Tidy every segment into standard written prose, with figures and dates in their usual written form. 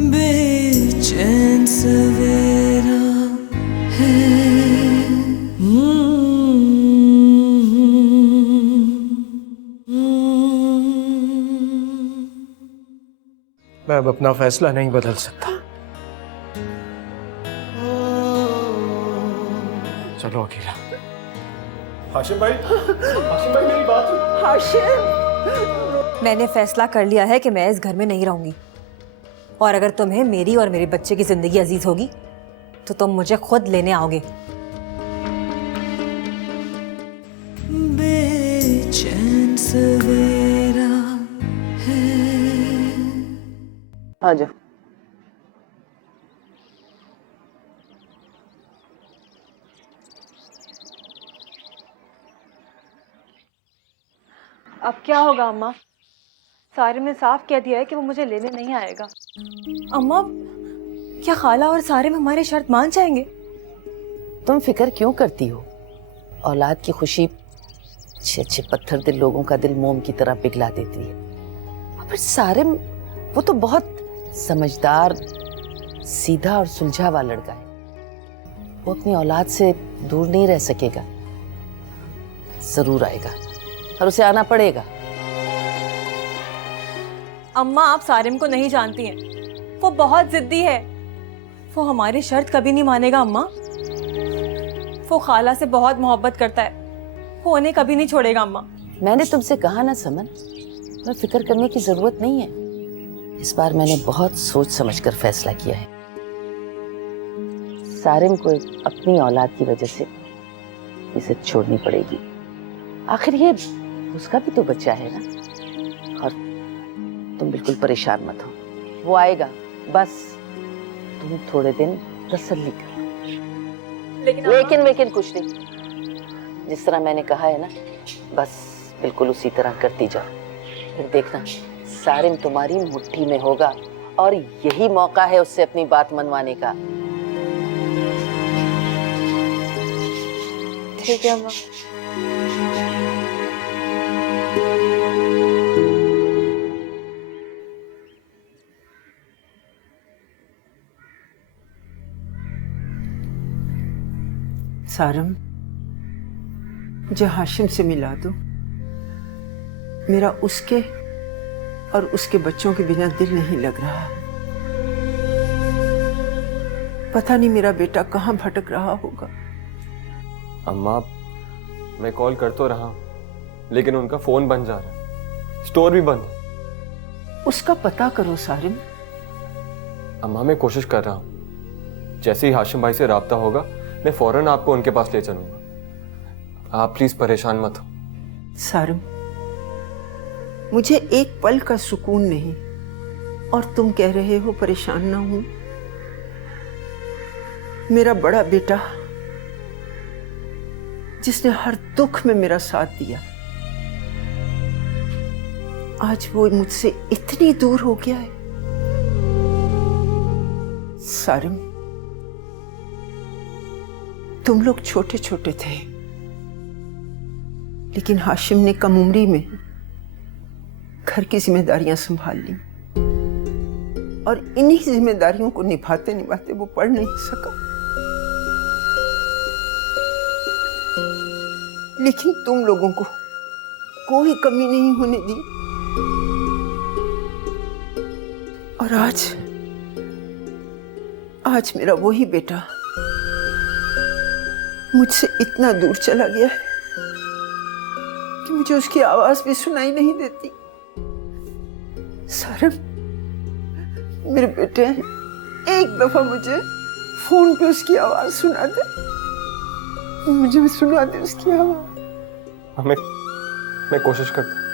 बेचैन सवेरा है। मैं अब अपना फैसला नहीं बदल सकता। चलो अकेला। हाशिम भाई मेरी बात सुन। हाशिम, मैंने फैसला कर लिया है कि मैं इस घर में नहीं रहूंगी, और अगर तुम्हें मेरी और मेरे बच्चे की जिंदगी अजीज होगी तो तुम मुझे खुद लेने आओगे। बेचैन सवेरा है। आ जाओ। अब क्या होगा अम्मा? सारिम ने साफ कह दिया है कि वो मुझे लेने नहीं आएगा। अम्मा, क्या खाला और सारिम हमारी शर्त मान जाएंगे? तुम फिक्र क्यों करती हो? औलाद की खुशी अच्छे अच्छे पत्थर दिल लोगों का दिल मोम की तरह पिघला देती है। और फिर सारिम वो तो बहुत समझदार, सीधा और सुलझा हुआ लड़का है। वो अपनी औलाद से दूर नहीं रह सकेगा। जरूर आएगा और उसे आना पड़ेगा। अम्मा, आप सारिम को नहीं जानती हैं। वो बहुत जिद्दी है। वो हमारी शर्त कभी नहीं मानेगा अम्मा। वो खाला से बहुत मोहब्बत करता है। वो उन्हें कभी नहीं छोड़ेगा अम्मा। मैंने तुमसे कहा ना समन, तुम्हें फिक्र करने की जरूरत नहीं है। इस बार मैंने बहुत सोच समझकर फैसला किया है। सारिम को अपनी औलाद की वजह से इसे छोड़नी पड़ेगी। आखिर ये उसका भी तो बच्चा है ना। और तुम बिल्कुल परेशान मत हो, वो आएगा। बस तुम थोड़े दिन तसल्ली कर। लेकिन कुछ नहीं। जिस तरह मैंने कहा है ना, बस बिल्कुल उसी तरह करती जाओ। फिर देखना सारिम तुम्हारी मुट्ठी में होगा, और यही मौका है उससे अपनी बात मनवाने का। ठीक है अम्मा। सारम, मुझे हाशिम से मिला दो। मेरा उसके और उसके बच्चों के बिना दिल नहीं लग रहा। पता नहीं मेरा बेटा कहाँ भटक रहा होगा। अम्मा, मैं कॉल कर तो रहा लेकिन उनका फोन बंद जा रहा है, स्टोर भी बंद है। उसका पता करो सारिम। अम्मा, मैं कोशिश कर रहा हूँ। जैसे ही हाशिम भाई से राब्ता होगा मैं फौरन आपको उनके पास ले चलूंगा। आप प्लीज परेशान मत हो। सारिम, मुझे एक पल का सुकून नहीं, और तुम कह रहे हो परेशान ना हूं। मेरा बड़ा बेटा जिसने हर दुख में मेरा साथ दिया, आज वो मुझसे इतनी दूर हो गया है। सारिम, तुम लोग छोटे छोटे थे, लेकिन हाशिम ने कम उम्री में घर की जिम्मेदारियां संभाल ली, और इन्हीं जिम्मेदारियों को निभाते निभाते वो पढ़ नहीं सका। लेकिन तुम लोगों को कोई कमी नहीं होने दी, और आज मेरा वही बेटा मुझसे इतना दूर चला गया है कि मुझे उसकी आवाज भी सुनाई नहीं देती। सारम, मेरे बेटे, एक दफा मुझे फोन पे उसकी आवाज सुना दे। मुझे भी सुना दे उसकी आवाज। मैं कोशिश करता हूँ।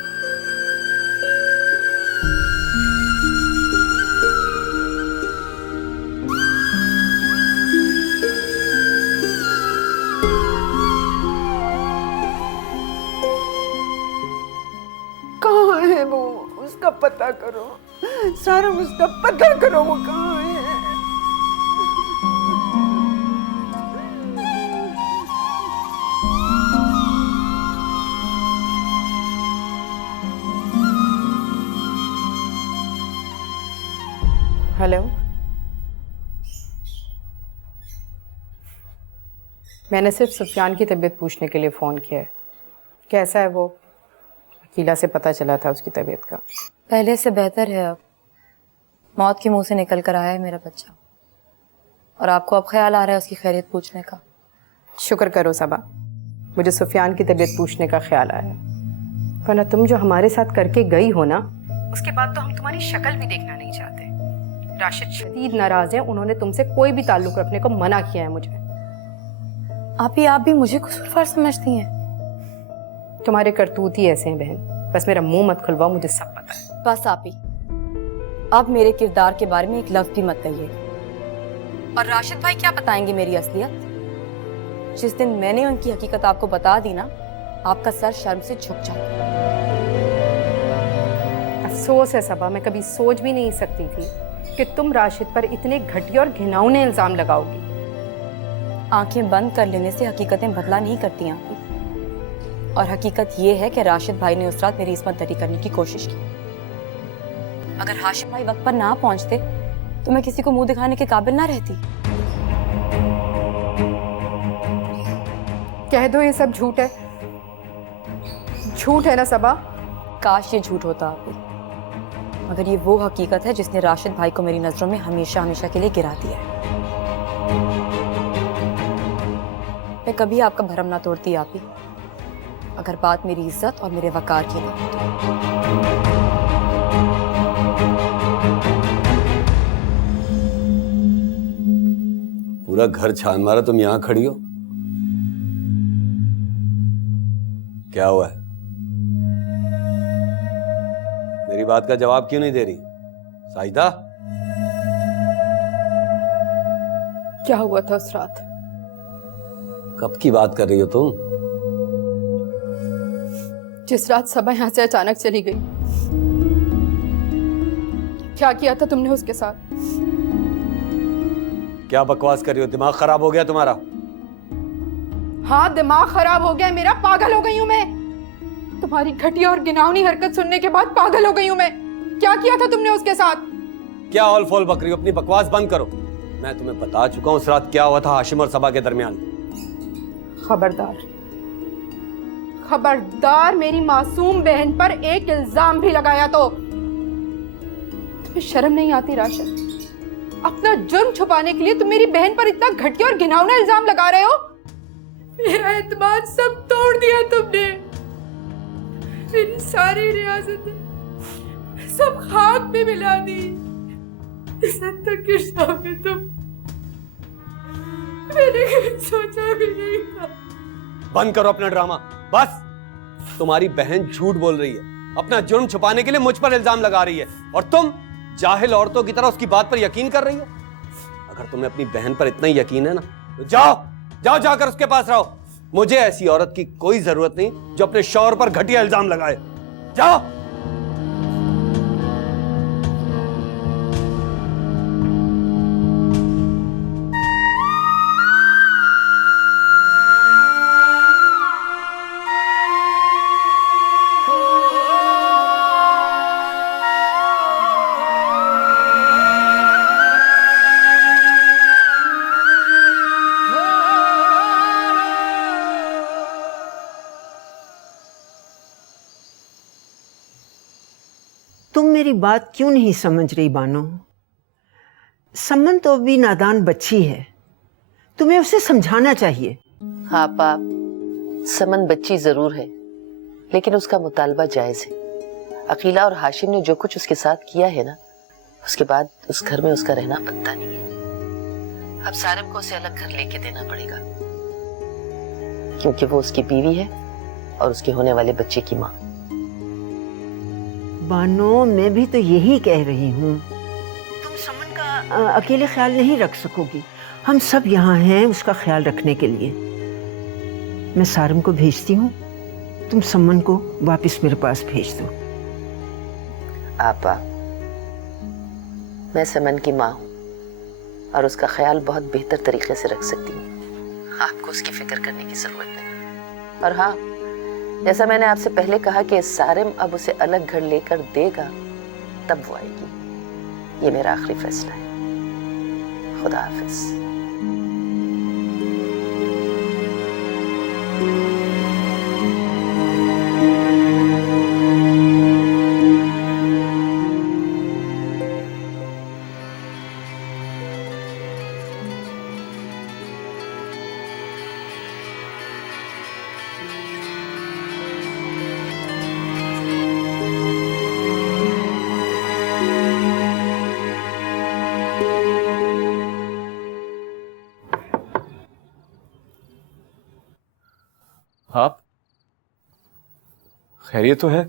कहाँ है वो? उसका पता करो सारम, उसका पता करो, वो कहाँ है? हेलो, मैंने सिर्फ सुफियान की तबीयत पूछने के लिए फ़ोन किया है। कैसा है वो? अकीला से पता चला था उसकी तबीयत का। पहले से बेहतर है अब। मौत के मुंह से निकल कर आया है मेरा बच्चा, और आपको अब ख्याल आ रहा है उसकी खैरियत पूछने का। शुक्र करो सबा, मुझे सुफियान की तबीयत पूछने का ख्याल आया। वरना तुम जो हमारे साथ करके गई हो ना, उसके बाद तो हम तुम्हारी शक्ल भी देखना नहीं चाहते। राशिद शदीद नाराज है, उन्होंने तुमसे कोई भी ताल्लुक रखने को मना किया है मुझे। आप भी मुझे कसूरवार समझती हैं। तुम्हारे करतूत ही ऐसे हैं बहन, बस मेरा मुंह मत खुलवाओ, मुझे सब पता है। बस अब मेरे किरदार के बारे में एक लफ्ज भी मत कहिए। और राशिद भाई क्या बताएंगे मेरी असलियत? जिस दिन मैंने उनकी हकीकत आपको बता दी ना, आपका सर शर्म से झुक जाएगा। अफसोस है सबा, मैं कभी सोच भी नहीं सकती थी कि तुम राशिद पर इतने घटिया और घिनौने इल्जाम लगाओगी। आंखें बंद कर लेने से हकीकतें बदला नहीं करती आपकी। और हकीकत ये है कि राशिद भाई ने उस रात मेरी इस्मत दरी करने की कोशिश की। अगर हाशिम भाई वक्त पर ना पहुंचते तो मैं किसी को मुंह दिखाने के काबिल ना रहती। कह दो ये सब झूठ है, झूठ है ना सबा? काश ये झूठ होता आपकी, मगर ये वो हकीकत है जिसने राशिद भाई को मेरी नजरों में हमेशा हमेशा के लिए गिरा दिया है। मैं कभी आपका भरम ना तोड़ती आपी, अगर बात मेरी इज्जत और मेरे वकार की ना हो। पूरा घर छान मारा, तुम यहां खड़ी हो, क्या हुआ है? मेरी बात का जवाब क्यों नहीं दे रही साइदा? क्या हुआ था उस रात? कब की बात कर रही हो तुम? जिस रात सबा यहां से अचानक चली गई, क्या किया था तुमने उसके साथ? क्या बकवास कर रही हो? दिमाग खराब हो गया तुम्हारा? हाँ, दिमाग खराब हो गया मेरा, पागल हो गई हूं मैं। तुम्हारी घटिया और गिनावनी हरकत सुनने के बाद पागल हो गई हूं मैं। क्या किया था तुमने उसके साथ? क्या ऑल फॉल बक रही हो? अपनी बकवास बंद करो। मैं तुम्हें बता चुका हूं उस रात क्या हुआ था हाशिम और सबा के दरमियान। खबरदार, खबरदार मेरी मासूम बहन पर एक इल्जाम भी लगाया तो। तुम्हें शर्म नहीं आती राशिद? अपना जुर्म छुपाने के लिए तुम मेरी बहन पर इतना घटिया और घिनौना इल्जाम लगा रहे हो। मेरा एतमाद सब तोड़ दिया तुमने। मेरी सारी रियासतें सब खाक में मिला दी। इस हद तक गिरता में तुम, मैंने कभी सोचा भी नहीं था। बंद करो अपना ड्रामा, बस। तुम्हारी बहन झूठ बोल रही है, अपना जुर्म छुपाने के लिए मुझ पर इल्जाम लगा रही है, और तुम जाहिल औरतों की तरह उसकी बात पर यकीन कर रही हो। अगर तुम्हें अपनी बहन पर इतना ही यकीन है ना, तो जाओ जाओ जाकर उसके पास रहो। मुझे ऐसी औरत की कोई जरूरत नहीं जो अपने शौहर पर घटिया इल्जाम लगाए। जाओ। तुम मेरी बात क्यों नहीं समझ रही बानो? समन तो अभी नादान बच्ची है, तुम्हें उसे समझाना चाहिए। हाँ पाप, समन बच्ची जरूर है, लेकिन उसका मुतालबा जायज है। अकीला और हाशिम ने जो कुछ उसके साथ किया है ना, उसके बाद उस घर में उसका रहना बनता नहीं है। अब सारम को उसे अलग घर लेके देना पड़ेगा, क्योंकि वो उसकी बीवी है और उसके होने वाले बच्चे की माँ। बानो, मैं भी तो यही कह रही हूँ, तुम समन का अकेले ख्याल नहीं रख सकोगी। हम सब यहाँ हैं उसका ख्याल रखने के लिए। मैं सारम को भेजती हूँ, तुम समन को वापस मेरे पास भेज दो। आपा, मैं समन की माँ हूँ और उसका ख्याल बहुत बेहतर तरीके से रख सकती हूँ। आपको उसकी फिक्र करने की जरूरत नहीं। और हाँ, जैसा मैंने आपसे पहले कहा कि सारिम अब उसे अलग घर लेकर देगा, तब वो आएगी। ये मेरा आखिरी फैसला है। खुदा हाफिज। आप खैरियत तो है?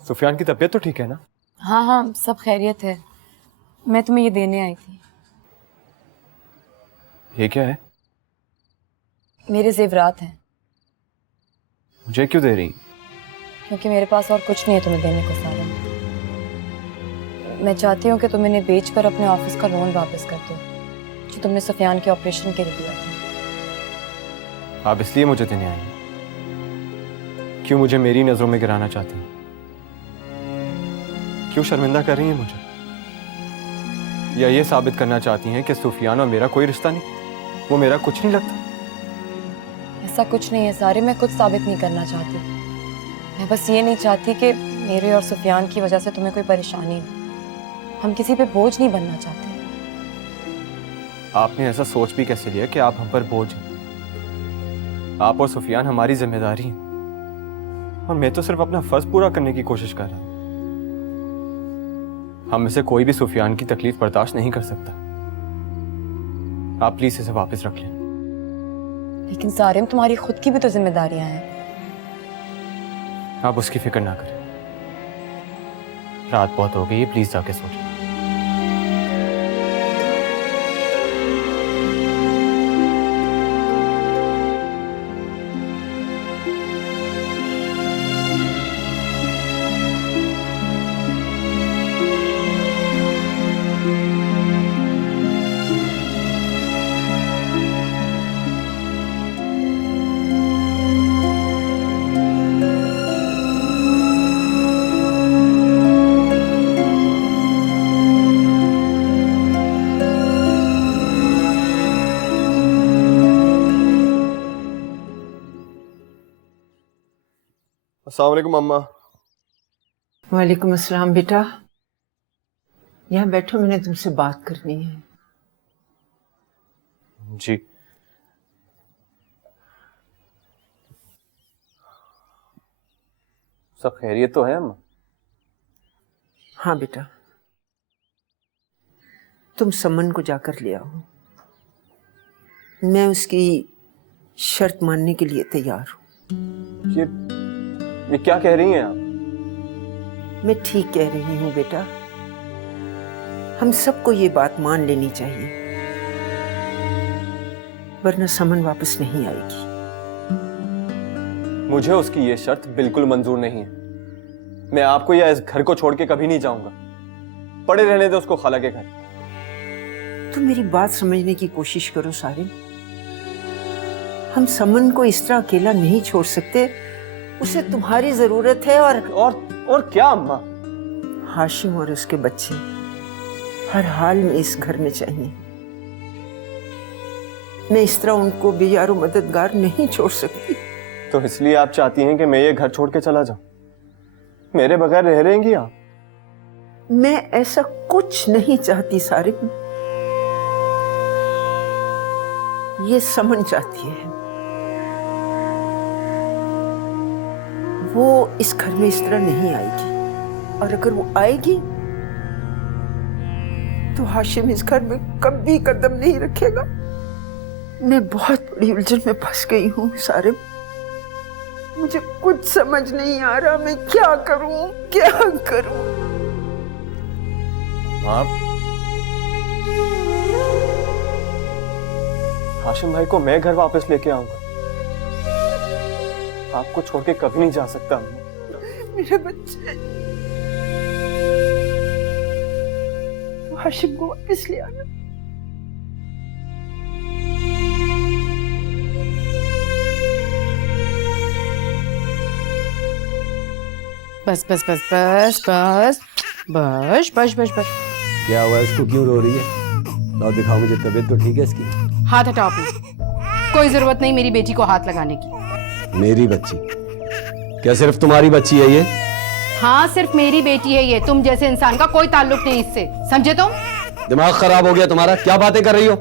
सुफियान की तबीयत तो ठीक है ना? हाँ हाँ, सब खैरियत है। मैं तुम्हें ये देने आई थी। ये क्या है? मेरे जेवरात हैं। मुझे क्यों दे रही? क्योंकि मेरे पास और कुछ नहीं है तुम्हें देने को सारा। मैं चाहती हूँ कि तुम इन्हें बेचकर अपने ऑफिस का लोन वापस कर दो जो तुमने सुफियान के ऑपरेशन के लिए दिया था। आप इसलिए मुझे देने आई हैं? क्यों मुझे मेरी नजरों में गिराना चाहती हैं? क्यों शर्मिंदा कर रही हैं मुझे? या ये साबित करना चाहती हैं कि सुफियान और मेरा कोई रिश्ता नहीं, वो मेरा कुछ नहीं लगता? ऐसा कुछ नहीं है सारे, मैं कुछ साबित नहीं करना चाहती। मैं बस ये नहीं चाहती कि मेरे और सुफियान की वजह से तुम्हें कोई परेशानी हो। हम किसी पे बोझ नहीं बनना चाहते। आपने ऐसा सोच भी कैसे लिया कि आप हम पर बोझ हैं? आप और सुफियान हमारी जिम्मेदारी हैं और मैं तो सिर्फ अपना फर्ज पूरा करने की कोशिश कर रहा हूं। हम में से कोई भी सुफियान की तकलीफ बर्दाश्त नहीं कर सकता। आप प्लीज इसे वापस रख लें। लेकिन सारिम, तुम्हारी खुद की भी तो जिम्मेदारियां हैं। आप उसकी फिक्र ना करें। रात बहुत हो गई है, प्लीज जाके सो जाइए। अस्सलाम वालेकुम अम्मा। वालेकुम अस्सलाम बेटा। यहाँ बैठो, मैंने तुमसे बात करनी है। जी। सब खैरियत तो है अम्मा? हाँ बेटा, तुम समन को जाकर ले आओ। मैं उसकी शर्त मानने के लिए तैयार हूँ। ये क्या कह रही हैं आप? मैं ठीक कह रही हूँ बेटा। हम सबको ये बात मान लेनी चाहिए, वरना समन वापस नहीं आएगी। मुझे उसकी ये शर्त बिल्कुल मंजूर नहीं है। मैं आपको या इस घर को छोड़ के कभी नहीं जाऊंगा। पड़े रहने दो उसको खाला के घर। तुम मेरी बात समझने की कोशिश करो सारिम। हम समन को इस तरह अकेला नहीं छोड़ सकते। उसे तुम्हारी जरूरत है। और क्या अम्मा? हाशिम और उसके बच्चे हर हाल में इस घर में चाहिए। मैं इस तरह उनको बेयारो मददगार नहीं छोड़ सकती। तो इसलिए आप चाहती हैं कि मैं ये घर छोड़ के चला जाऊं? मेरे बगैर रह लेंगी आप? मैं ऐसा कुछ नहीं चाहती सारिम। ये समन चाहती है। वो इस घर में इस तरह नहीं आएगी, और अगर वो आएगी तो हाशिम इस घर में कभी कदम नहीं रखेगा। मैं बहुत बड़ी उलझन में फंस गई हूँ सारिम। मुझे कुछ समझ नहीं आ रहा, मैं क्या करूं क्या करूं। आप हाशिम भाई को मैं घर वापस लेके आऊंगा। आपको छोड़ के कभी नहीं जा सकता। मेरे बच्चे, तो हाशिम को वापस ले आना। बस बस बस बस बस, बस बस बस बस। क्या हुआ, इसको क्यों रो रही है? लाओ दिखाओ मुझे, तबीयत तो ठीक है इसकी? हाथ हटाओ अपने। कोई जरूरत नहीं मेरी बेटी को हाथ लगाने की। मेरी बच्ची? क्या सिर्फ तुम्हारी बच्ची है ये? हाँ सिर्फ मेरी बेटी है ये, तुम जैसे इंसान का कोई ताल्लुक नहीं इससे, समझे तुम? दिमाग खराब हो गया तुम्हारा? क्या बातें कर रही हो?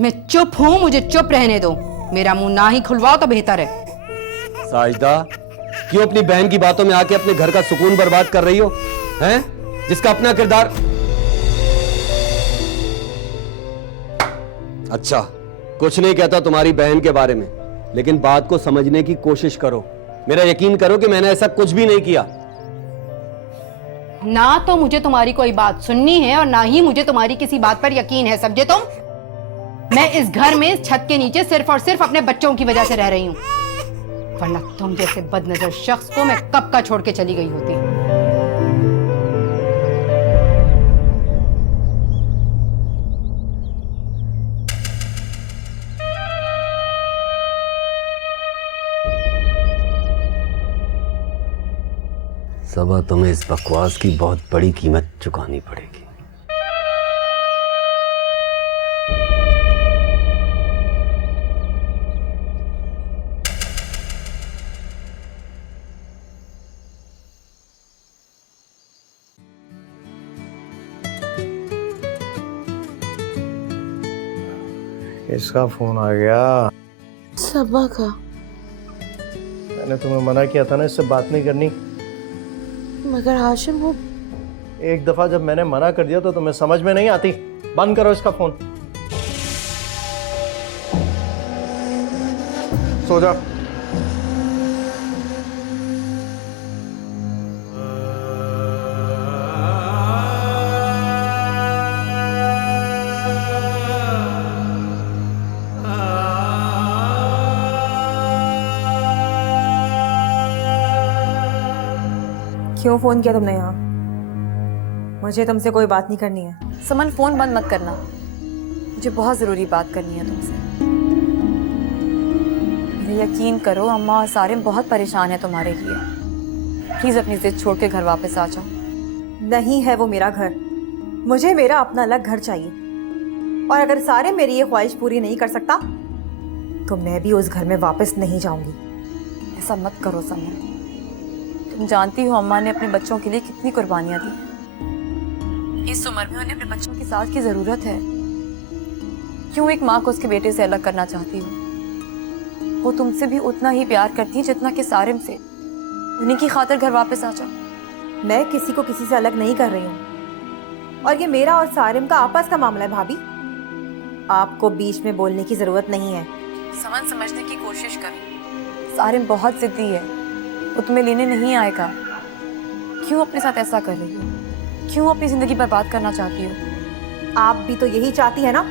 मैं चुप हूँ, मुझे चुप रहने दो। मेरा मुंह ना ही खुलवाओ तो बेहतर है। साजिदा, क्यों अपनी बहन की बातों में आके अपने घर का सुकून बर्बाद कर रही हो? हैं? जिसका अपना किरदार। अच्छा, कुछ नहीं कहता तुम्हारी बहन के बारे में, लेकिन बात को समझने की कोशिश करो। मेरा यकीन करो कि मैंने ऐसा कुछ भी नहीं किया। ना तो मुझे तुम्हारी कोई बात सुननी है और ना ही मुझे तुम्हारी किसी बात पर यकीन है, समझे तुम? मैं इस घर में इस छत के नीचे सिर्फ और सिर्फ अपने बच्चों की वजह से रह रही हूँ, वरना तुम जैसे बदनजर शख्स को मैं कब का छोड़ के चली गई होती। सबा, तुम्हें इस बकवास की बहुत बड़ी कीमत चुकानी पड़ेगी। इसका फोन आ गया। सबा का? मैंने तुम्हें मना किया था ना इससे बात नहीं करनी। मगर हाशिम वो एक दफा जब मैंने मना कर दिया तो तुम्हें समझ में नहीं आती। बंद करो इसका फोन, सो जा। क्यों फोन किया तुमने यहाँ? मुझे तुमसे कोई बात नहीं करनी है। समन फोन बंद मत करना, मुझे बहुत जरूरी बात करनी है तुमसे। मेरे यकीन करो, अम्मा और सारिम बहुत परेशान है तुम्हारे लिए। प्लीज अपनी जिद छोड़ के घर वापस आ जाओ। नहीं है वो मेरा घर, मुझे मेरा अपना अलग घर चाहिए। और अगर सारे मेरी ये ख्वाहिश पूरी नहीं कर सकता तो मैं भी उस घर में वापस नहीं जाऊंगी। ऐसा मत करो समन, तुम जानती हो अम्मा ने अपने बच्चों के लिए कितनी कुर्बानियां दी। इस उम्र में उन्हें अपने बच्चों के साथ की जरूरत है। क्यों एक माँ को उसके बेटे से अलग करना चाहती हो? वो तुमसे भी उतना ही प्यार करती है जितना कि सारिम से। उन्हीं की खातिर घर वापस आ जाओ। मैं किसी को किसी से अलग नहीं कर रही हूँ, और ये मेरा और सारिम का आपस का मामला है भाभी। आपको बीच में बोलने की जरूरत नहीं है। समन, समझने की कोशिश करो। सारिम बहुत जिद्दी है, वो तुम्हें लेने नहीं आएगा। क्यों अपने साथ ऐसा कर रही हो? क्यों अपनी जिंदगी बर्बाद करना चाहती हो? आप भी तो यही चाहती है ना?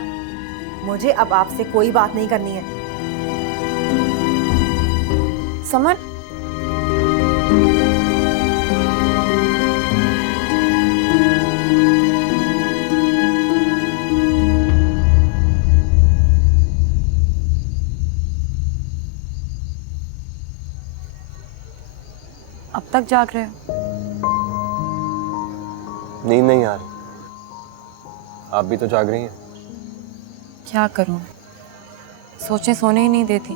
मुझे अब आपसे कोई बात नहीं करनी है। समन, अब तक जाग रहे हो? नींद नहीं आ रही। आप भी तो जाग रही हैं। क्या करूं, सोचें सोने ही नहीं देती।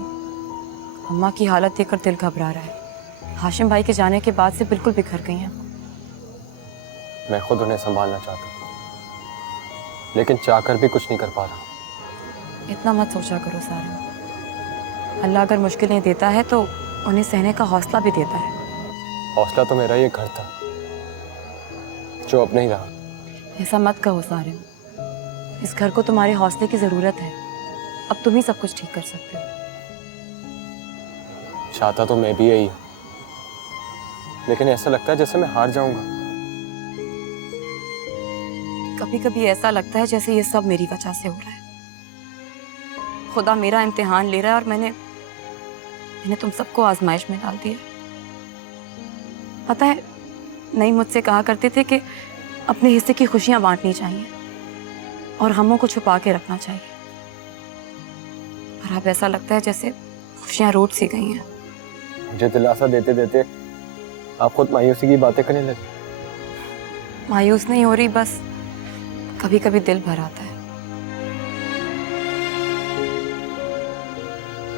अम्मा की हालत देखकर दिल घबरा रहा है। हाशिम भाई के जाने के बाद से बिल्कुल बिखर गई हैं। मैं खुद उन्हें संभालना चाहता हूँ, लेकिन चाहकर भी कुछ नहीं कर पा रहा। इतना मत सोचा करो सारा। अल्लाह अगर मुश्किलें देता है तो उन्हें सहने का हौसला भी देता है। हौसला तो मेरा ये घर था जो अब नहीं रहा। ऐसा मत कहो सारे, इस घर को तुम्हारे हौसले की जरूरत है। अब तुम ही सब कुछ ठीक कर सकते हो। चाहता तो मैं भी यही हूं, लेकिन ऐसा लगता है जैसे मैं हार जाऊंगा। कभी कभी ऐसा लगता है जैसे ये सब मेरी वजह से हो रहा है। खुदा मेरा इम्तिहान ले रहा है और मैंने तुम सबको आजमाइश में डाल दिया। पता है, नहीं मुझसे कहा करते थे कि अपने हिस्से की खुशियां बांटनी चाहिए और गमों को छुपा के रखना चाहिए। पर अब ऐसा लगता है जैसे खुशियां रूठ सी गई हैं। मुझे दिलासा देते देते आप खुद मायूसी की बातें करने लगे। मायूस नहीं हो रही, बस कभी कभी दिल भर आता है।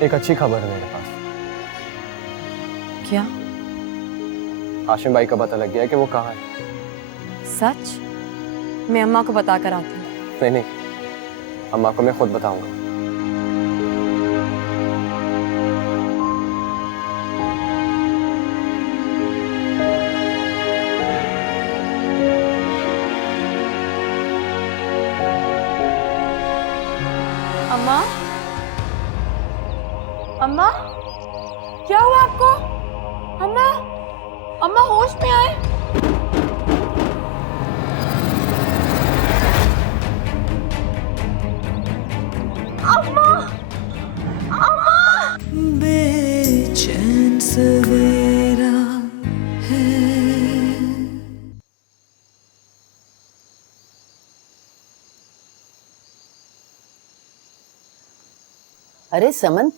एक अच्छी खबर है मेरे पास। क्या? हाशिम भाई का पता लग गया है कि वो कहाँ है। सच? मैं अम्मा को बता कर आती हूँ। नहीं नहीं, अम्मा को मैं खुद बताऊंगा। अम्मा, अम्मा, क्या हुआ आपको? अम्मा, अम्मा होश में आए? बेचैन सवेरा है। अरे समन,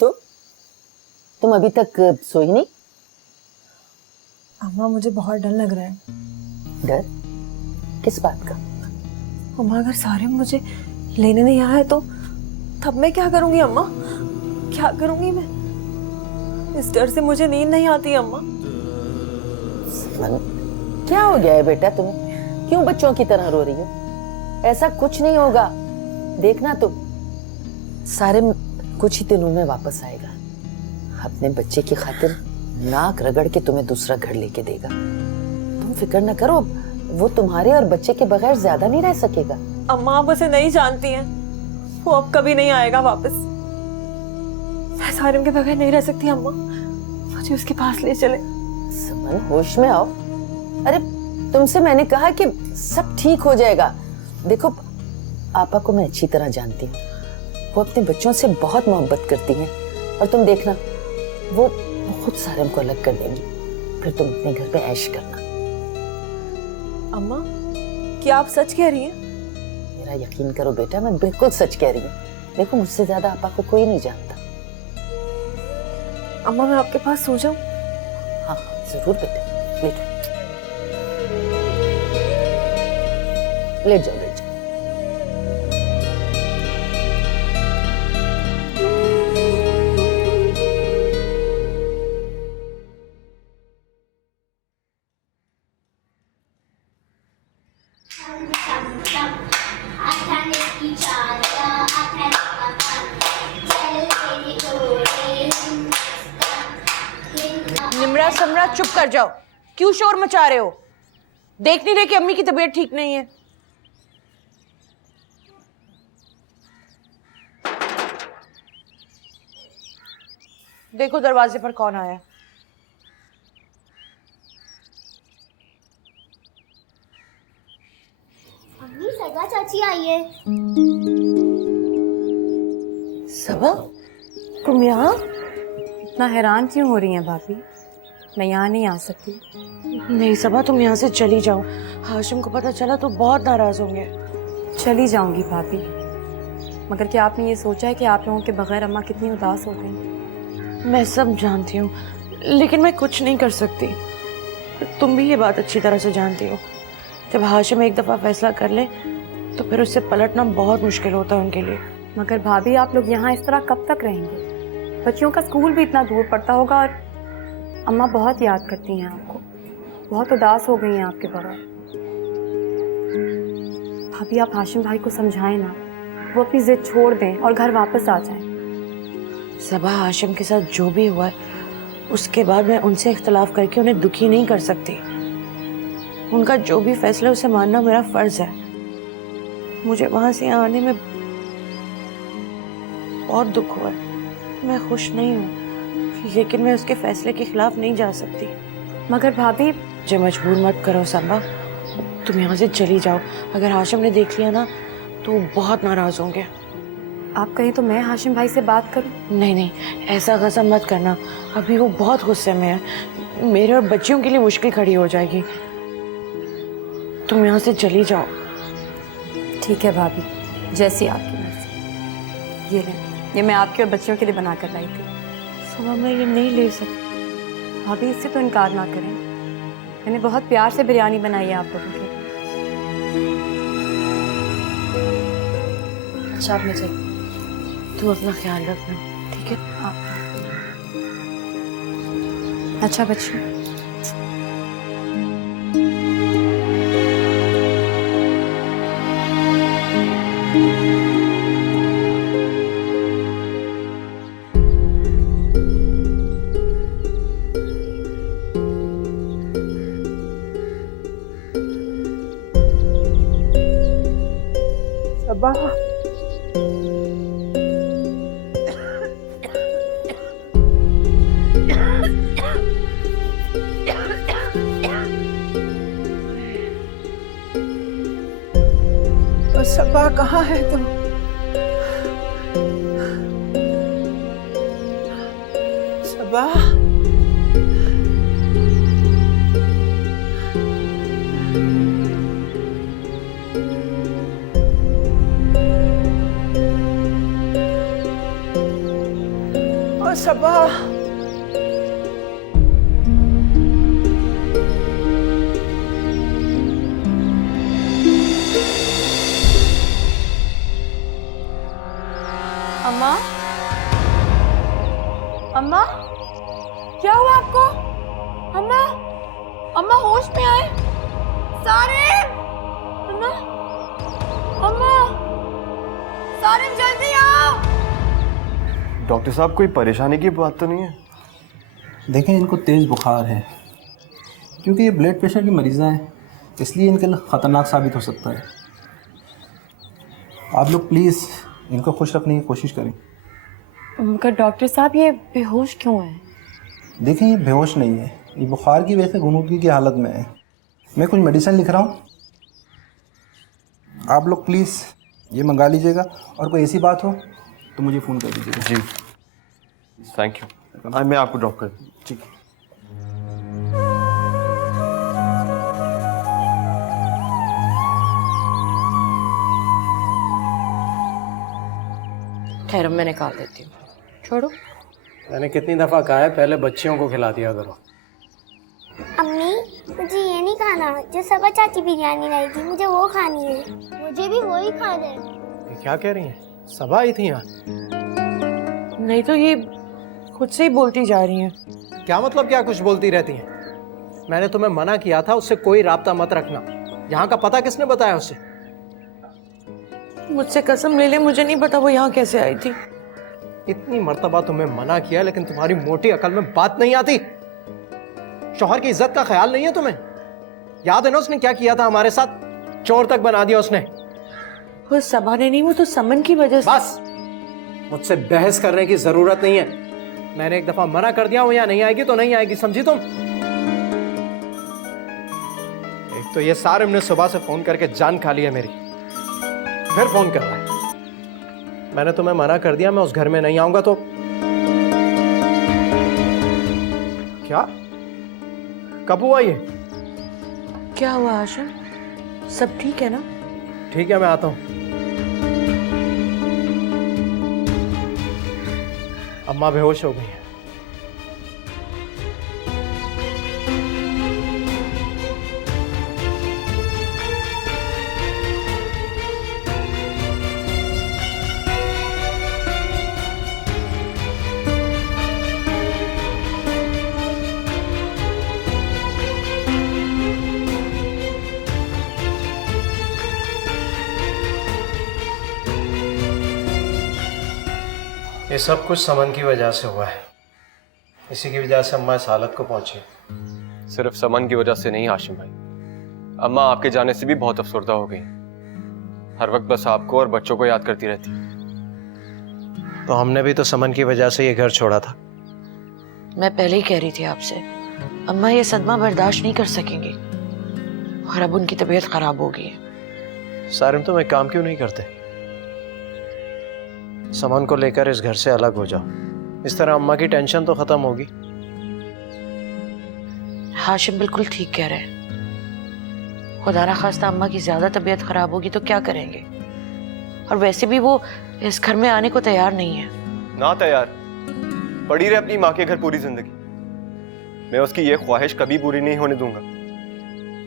तुम अभी तक सोई नहीं? अम्मा मुझे बहुत डर लग रहा है। डर? किस बात का? अम्मा अगर सारिम मुझे लेने नहीं आया तो तब मैं क्या करूंगी अम्मा? क्या करूंगी मैं? इस डर से मुझे नींद नहीं आती अम्मा। समन, क्या हो गया है बेटा तुम्हें? क्यों बच्चों की तरह रो रही हो? ऐसा कुछ नहीं होगा। देखना तुम, सारिम कुछ ही दिनों में वापस आएगा। अपने बच्चे की खातिर नाक रगड़ के तुम्हें दूसरा घर लेके देगा। तुम फिक्र न करो, वो तुम्हारे और बच्चे के बगैर ज्यादा नहीं रह सकेगा। अम्मा आप उसे नहीं जानती हैं, वो अब कभी नहीं आएगा वापस। मैं सारिम के बगैर नहीं रह सकती अम्मा, मुझे उसके पास ले चले। समन, होश में आओ। अरे तुमसे मैंने कहा कि सब ठीक हो जाएगा। देखो, आपा को मैं अच्छी तरह जानती हूँ। वो अपने बच्चों से बहुत मोहब्बत करती हैं, और तुम देखना वो खुद सारिम को अलग कर देंगी। फिर तुम अपने घर पे ऐश करना। अम्मा, क्या आप सच कह रही हैं? मेरा यकीन करो बेटा, मैं बिल्कुल सच कह रही हूँ। देखो, मुझसे ज्यादा आपा को कोई नहीं जानता। अम्मा मैं आपके पास सो जाऊं? हाँ जरूर बेटा, लेट जाओ, लेट जाओ, लेट जाओ। निम्रा समरा, चुप कर जाओ। क्यों शोर मचा रहे हो? देख नहीं रहे कि अम्मी की तबीयत ठीक नहीं है? देखो दरवाजे पर कौन आया। अम्मी, सगा चाची आई है। सबा, तुम यहाँ इतना हैरान क्यों हो रही हैं भाभी? मैं यहाँ नहीं आ सकती। नहीं सबा, तुम यहाँ से चली जाओ। हाशिम को पता चला तो बहुत नाराज होंगे। चली जाऊंगी भाभी, मगर क्या आपने ये सोचा है कि आप लोगों के बगैर अम्मा कितनी उदास हो गई? मैं सब जानती हूँ, लेकिन मैं कुछ नहीं कर सकती। तुम भी ये बात अच्छी तरह से जानती हो। जब हाशिम एक दफ़ा फैसला कर ले तो फिर उससे पलटना बहुत मुश्किल होता है उनके लिए। मगर भाभी, आप लोग यहाँ इस तरह कब तक रहेंगे? बच्चियों का स्कूल भी इतना दूर पड़ता होगा, और अम्मा बहुत याद करती हैं आपको, बहुत उदास हो गई हैं आपके बगैर। भाभी, आप हाशिम भाई को समझाएं ना, वो अपनी जिद छोड़ दें और घर वापस आ जाएं। सबा, हाशिम के साथ जो भी हुआ है उसके बाद मैं उनसे इख्तलाफ करके उन्हें दुखी नहीं कर सकती। उनका जो भी फैसला उसे मानना मेरा फर्ज है। मुझे वहां से यहाँ आने में बहुत दुख हुआ है। मैं खुश नहीं हूँ, लेकिन मैं उसके फैसले के खिलाफ नहीं जा सकती। मगर भाभी, मुझे मजबूर मत करो सबा, तुम यहाँ से चली जाओ। अगर हाशिम ने देख लिया ना तो वो बहुत नाराज होंगे। आप कहें तो मैं हाशिम भाई से बात करूं? नहीं नहीं, ऐसा कसम मत करना। अभी वो बहुत गुस्से में है। मेरे और बच्चियों के लिए मुश्किल खड़ी हो जाएगी। तुम यहाँ से चली जाओ। ठीक है भाभी, जैसी आपकी मर्जी। ये लें, ये मैं आपके और बच्चियों के लिए बना कर लाई थी। सुबह मैं ये नहीं ले सकती। भाभी, इससे तो इनकार ना करें। मैंने बहुत प्यार से बिरयानी बनाई है आप लोगों की। अच्छा आप मुझे तू अपना ख्याल रखना, ठीक है? अच्छा बच्ची। सबा, सबा कहाँ है तुम? सबा, ओ सबा, अम्मा, अम्मा, क्या हुआ आपको? अम्मा, अम्मा होश में आए? सारिम, अम्मा, अम्मा, सारिम जल्दी आओ। डॉक्टर साहब कोई परेशानी की बात तो नहीं है? देखें, इनको तेज़ बुखार है क्योंकि ये ब्लड प्रेशर की मरीज़ा हैं, इसलिए इनके लिए ख़तरनाक साबित हो सकता है। आप लोग प्लीज़ इनको खुश रखने की कोशिश करें। मगर डॉक्टर साहब ये बेहोश क्यों है? देखें, ये बेहोश नहीं है, ये बुखार की वजह से गुनूदगी की हालत में है। मैं कुछ मेडिसिन लिख रहा हूँ, आप लोग प्लीज़ ये मंगा लीजिएगा, और कोई ऐसी बात हो तो मुझे फ़ोन कर दीजिएगा। जी थैंक यू। मैं आपको ड्रॉप कर दूँ। ठीक है। खैर मैं निकाल देती हूँ, छोड़ो। मैंने कितनी दफ़ा कहा है पहले बच्चियों को खिला दिया करो। अम्मी, मुझे ये नहीं खाना जो सबा चाची बिरयानी लाई थी, मुझे वो खानी है। मुझे भी वो ही खाना है। ये क्या कह रही हैं? सबा आई थी यहाँ? नहीं तो ये खुद से ही बोलती जा रही हैं। क्या मतलब क्या कुछ बोलती रहती हैं? मैंने तुम्हें मना किया था उससे कोई राब्ता मत रखना। यहाँ का पता किसने बताया उसे? मुझसे कसम ले ले, मुझे नहीं पता वो यहाँ कैसे आई थी। इतनी मर्तबा तुम्हें मना किया लेकिन तुम्हारी मोटी अकल में बात नहीं आती। शौहर की इज्जत का ख्याल नहीं है तुम्हें? याद है ना उसने क्या किया था हमारे साथ? चोर तक बना दिया उसने। वो सबा ने नहीं, वो तो समन की वजह से। बस, मुझसे बहस करने की जरूरत नहीं है। मैंने एक दफा मना कर दिया, वो यहाँ नहीं आएगी तो नहीं आएगी, समझी तुम? एक तो ये सारिम ने सुबह से फोन करके जान खा ली है मेरी, फिर फोन कर रहा है। मैंने तुम्हें मना कर दिया, मैं उस घर में नहीं आऊंगा। तो क्या? कब हुआ ये? क्या हुआ आशा? सब ठीक है ना? ठीक है, मैं आता हूं। अम्मा बेहोश हो गई है। ये सब कुछ समन की वजह से हुआ है। इसी की वजह से अम्मा इस हालत को पहुंची। सिर्फ समन की वजह से नहीं हाशिम भाई, अम्मा आपके जाने से भी बहुत अफसरदा हो गई। हर वक्त बस आपको और बच्चों को याद करती रहती। तो हमने भी तो समन की वजह से ये घर छोड़ा था। मैं पहले ही कह रही थी आपसे, अम्मा ये सदमा बर्दाश्त नहीं कर सकेंगी, और अब उनकी तबीयत खराब हो गई है। सारिम, तुम एक काम क्यों नहीं करते? समन को लेकर इस घर से अलग हो जाओ, इस तरह अम्मा की टेंशन तो खत्म होगी। हाशिम बिल्कुल ठीक कह रहे हैं। खुदा ना खास्ता अम्मा की ज्यादा तबीयत खराब होगी तो क्या करेंगे? और वैसे भी वो इस घर में आने को तैयार नहीं है। ना तैयार? पड़ी रहे अपनी माँ के घर पूरी जिंदगी। मैं उसकी ये ख्वाहिश कभी पूरी नहीं होने दूंगा।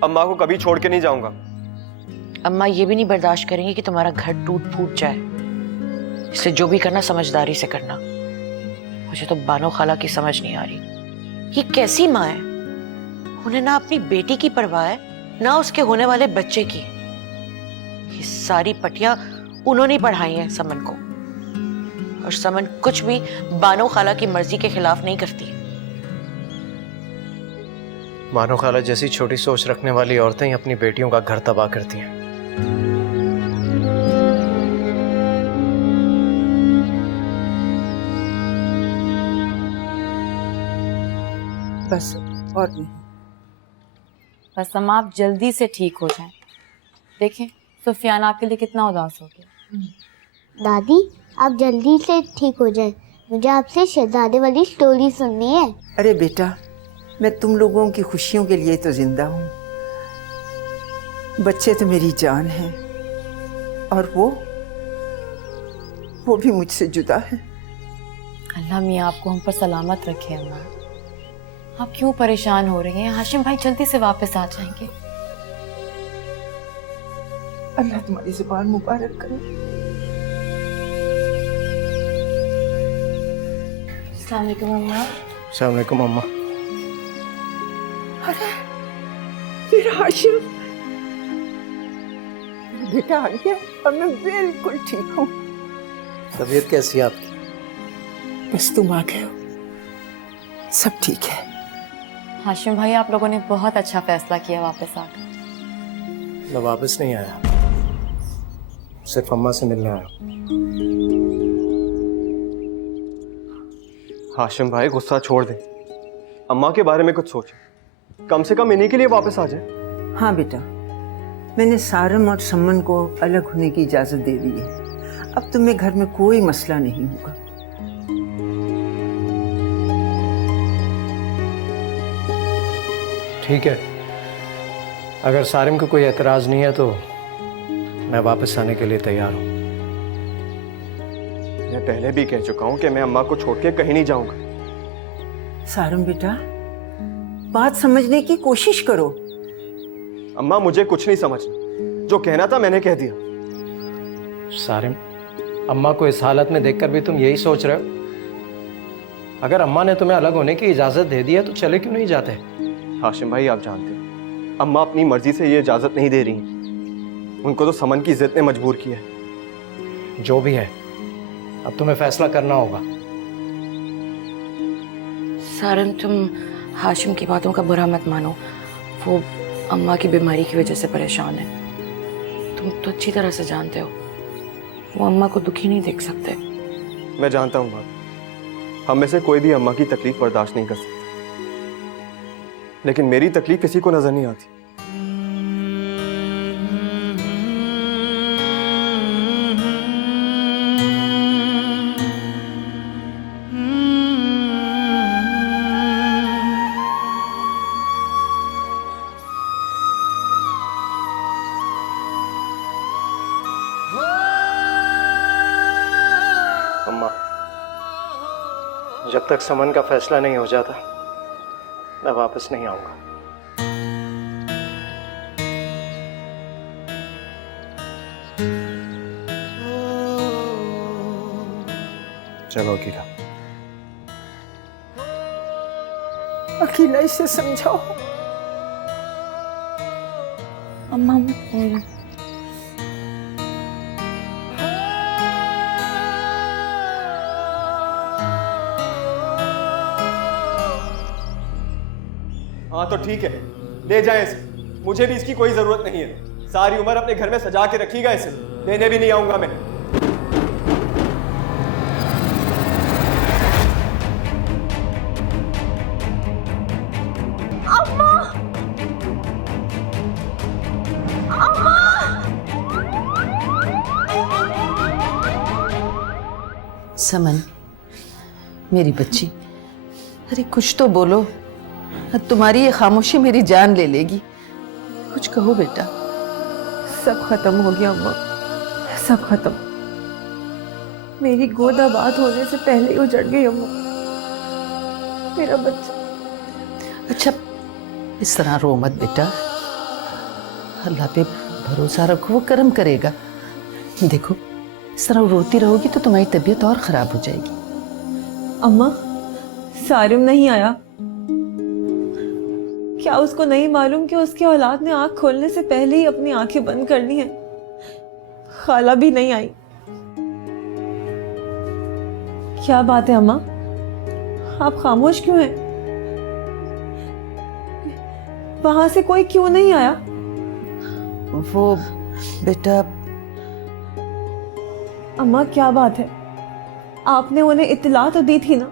अम्मा को कभी छोड़ के नहीं जाऊंगा। अम्मा ये भी नहीं बर्दाश्त करेंगे कि तुम्हारा घर टूट फूट जाए। इसलिए जो भी करना समझदारी से करना। मुझे तो बानो खाला की समझ नहीं आ रही, ये कैसी माँ है? उन्हें ना अपनी बेटी की परवाह है, ना उसके होने वाले बच्चे की। ये सारी पटियां उन्होंने पढ़ाई हैं समन को, और समन कुछ भी बानो खाला की मर्जी के खिलाफ नहीं करती। मानो खाला जैसी छोटी सोच रखने वाली औरतें ही अपनी बेटियों का घर तबाह करती हैं। बस और नहीं। बस अम्मा आप जल्दी से ठीक हो जाएं। देखें सुफियान आपके लिए कितना उदास हो गया। दादी आप जल्दी से ठीक हो जाए, मुझे आपसे शहजादे वाली स्टोरी सुननी है। अरे बेटा, मैं तुम लोगों की खुशियों के लिए तो जिंदा हूँ। बच्चे तो मेरी जान हैं, और वो भी मुझसे जुदा है। अल्लाह मियाँ आपको हम पर सलामत रखे। अम्मा आप क्यों परेशान हो रही हैं? हाशिम भाई जल्दी से वापस आ जाएंगे। अल्लाह तुम्हारी ज़ुबान मुबारक करे। अस्सलाम वालेकुम अम्मा। अस्सलाम वालेकुम अम्मा। अरे तेरा हाशिम बेटा आ गया, अब मैं बिल्कुल ठीक हूँ। तबीयत कैसी है आपकी? बस तुम आ गए हो, सब ठीक है। हाशिम भाई आप लोगों ने बहुत अच्छा फैसला किया वापस आकर। मैं वापस नहीं आया, सिर्फ अम्मा से मिलने आया। हाशिम भाई गुस्सा छोड़ दे, अम्मा के बारे में कुछ सोचे। कम से कम इन्हीं के लिए वापस आ जाए। हाँ बेटा, मैंने सारम और सम्मन को अलग होने की इजाज़त दे दी है। अब तुम्हें घर में कोई मसला नहीं होगा। ठीक है, अगर सारिम को कोई एतराज़ नहीं है तो मैं वापस आने के लिए तैयार हूँ। मैं पहले भी कह चुका हूँ कि मैं अम्मा को छोड़ के कहीं नहीं जाऊंगा। सारम बेटा, बात समझने की कोशिश करो। अम्मा मुझे कुछ नहीं समझना, जो कहना था मैंने कह दिया। सारिम, अम्मा को इस हालत में देखकर भी तुम यही सोच रहे हो? अगर अम्मा ने तुम्हें अलग होने की इजाज़त दे दी है तो चले क्यों नहीं जाते? हाशिम भाई आप जानते हो अम्मा अपनी मर्जी से ये इजाज़त नहीं दे रही। उनको तो समन की जिद ने मजबूर किया है। जो भी है, अब तुम्हें फैसला करना होगा। सारम तुम हाशिम की बातों का बुरा मत मानो, वो अम्मा की बीमारी की वजह से परेशान है। तुम तो अच्छी तरह से जानते हो वो अम्मा को दुखी नहीं देख सकते। मैं जानता हूँ बात, हम में से कोई भी अम्मा की तकलीफ बर्दाश्त नहीं कर सकता, लेकिन मेरी तकलीफ किसी को नजर नहीं आती। अम्मा, जब तक समन का फैसला नहीं हो जाता मैं वापस नहीं आऊंगा। चलो अकीला, अकेला इसे समझाओ। अम्मा मत बोलो। हाँ तो ठीक है, ले जाएं इसे, मुझे भी इसकी कोई जरूरत नहीं है। सारी उम्र अपने घर में सजा के रखिएगा इसे, लेने भी नहीं आऊंगा मैं। समन, मेरी बच्ची, अरे कुछ तो बोलो, तुम्हारी ये खामोशी मेरी जान ले लेगी। कुछ कहो बेटा। सब खत्म हो गया अम्मा, सब खत्म। मेरी गोद आबाद होने से पहले ही उजड़ गई अम्मा, मेरा बच्चा। अच्छा इस तरह रो मत बेटा, अल्लाह पे भरोसा रखो, वो कर्म करेगा। देखो इस तरह रोती रहोगी तो तुम्हारी तबीयत और खराब हो जाएगी। अम्मा, सारिम नहीं आया? क्या उसको नहीं मालूम कि उसकी औलाद ने आंख खोलने से पहले ही अपनी आंखें बंद करनी है? खाला भी नहीं आई। क्या बात है अम्मा, आप खामोश क्यों हैं? वहां से कोई क्यों नहीं आया? वो बेटा, अम्मा क्या बात है? आपने उन्हें इत्तला तो दी थी ना?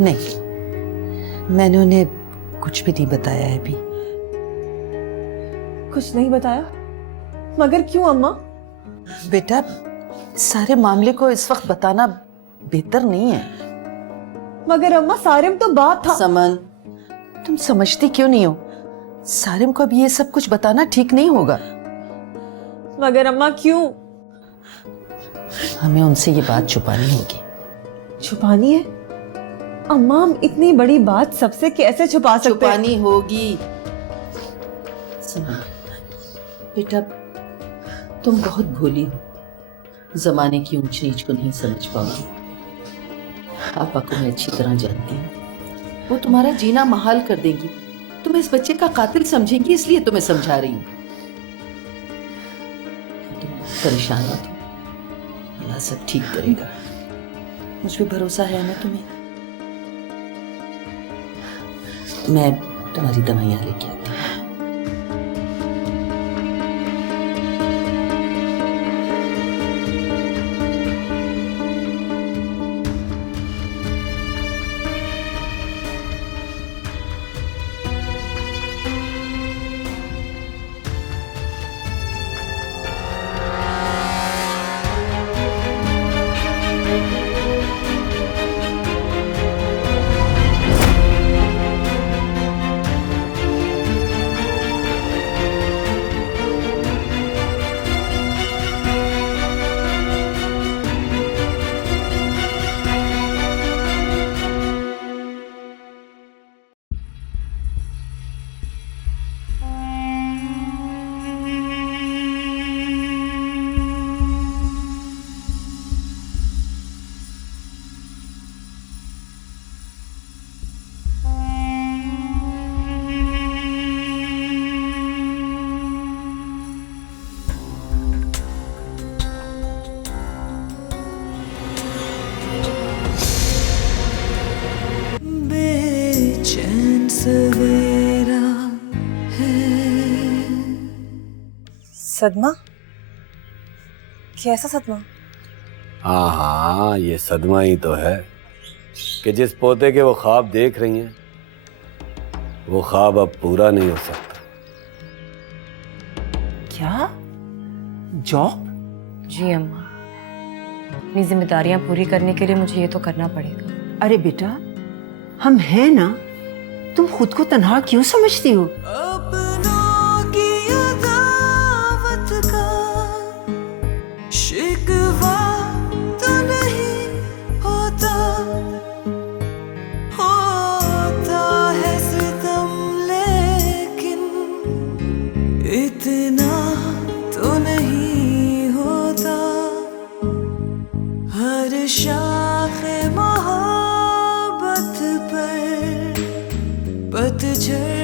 नहीं, मैंने उन्हें कुछ भी नहीं बताया है अभी। कुछ नहीं बताया? मगर क्यों अम्मा? बेटा, सारे मामले को इस वक्त बताना बेहतर नहीं है। मगर अम्मा, सारिम तो बात था। समन, तुम समझती क्यों नहीं हो? सारिम को अब ये सब कुछ बताना ठीक नहीं होगा। मगर अम्मा क्यों? हमें उनसे ये बात छुपानी होगी। छुपानी है? अम्मा, हम इतनी बड़ी बात सबसे कैसे छुपा सकते हैं? छुपानी होगी। समन बेटा, तुम बहुत भोली हो, जमाने की ऊंच नीच को नहीं समझ पाओगी। पापा को मैं अच्छी तरह जानती हूँ, वो तुम्हारा जीना महाल कर देंगी। तुम इस बच्चे का कातिल समझेंगी, इसलिए तुम्हें समझा रही हूँ। तुम परेशान मत हो, अल्लाह सब ठीक करेगा। मुझ पे भरोसा है ना तुम्हें? मैं तुम्हारी दवाइयाँ लेके आती हूँ। बेचैन सवेरा है। सदमा? कैसा सदमा? हाँ हाँ, ये सदमा ही तो है कि जिस पोते के वो ख्वाब देख रही हैं, वो ख्वाब अब पूरा नहीं हो सकता। क्या? जॉब? जी अम्मा, अपनी जिम्मेदारियां पूरी करने के लिए मुझे ये तो करना पड़ेगा। अरे बेटा, हम हैं ना, तुम खुद को तन्हा क्यों समझती हो? अपनों की अदावत का शिकवा तो नहीं होता, होता है सितम लेकिन इतना तो नहीं होता। हर शाखे मोहब्बत पर पतझड़